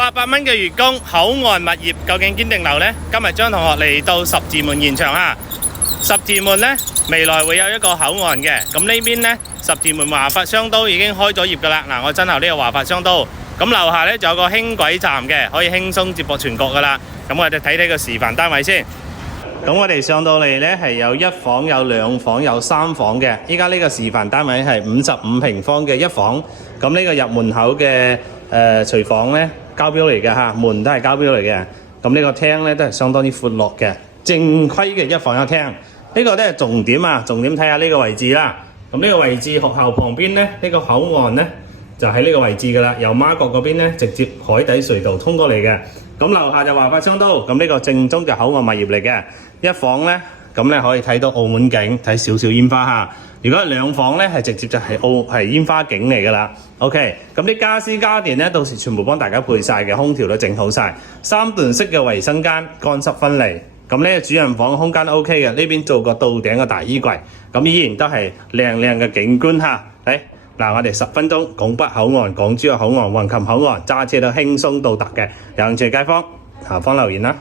800蚊嘅月供，口岸物業究竟堅定流呢？今日張同學嚟到十字門現場啊！十字門呢，未來會有一個口岸嘅。咁呢邊呢，十字門華發商都已經開咗業噶啦。嗱，我身後呢個華發商都，咁樓下呢就有個輕軌站嘅，可以輕鬆接駁全國噶啦。咁我哋睇睇個示範單位先。咁我哋上到嚟呢係有1房、有2房、有3房嘅。依家呢個示範單位係55平方嘅1房。咁呢個入門口嘅廚房呢，交標嚟嘅嚇，門都係交標嚟嘅。咁呢個廳呢都係相當之闊落嘅，正規嘅1房1廳。呢個都係重點啊！重點睇下呢個位置啦。咁呢個位置學校旁邊呢，呢個口岸呢就喺呢個位置噶啦。由媽閣嗰邊呢直接海底隧道通過嚟嘅。咁樓下就華發商都。咁呢個正宗嘅口岸物業嚟嘅。1房呢，咁咧可以睇到澳門景，睇少少煙花嚇。如果係2房呢，係直接就係煙花景嚟噶啦。OK， 咁啲家私家電呢，到時全部幫大家配晒嘅，空調都整好晒。3段式嘅衛生間，乾濕分離。咁呢主人房空間都 OK 嘅，呢邊做個到頂嘅大衣櫃，咁依然都係靚靚嘅景觀嚇。嗱，我哋10分鐘，拱北口岸、港珠澳口岸、橫琴口岸揸車都輕鬆到達嘅，有興趣街坊下方留言啦。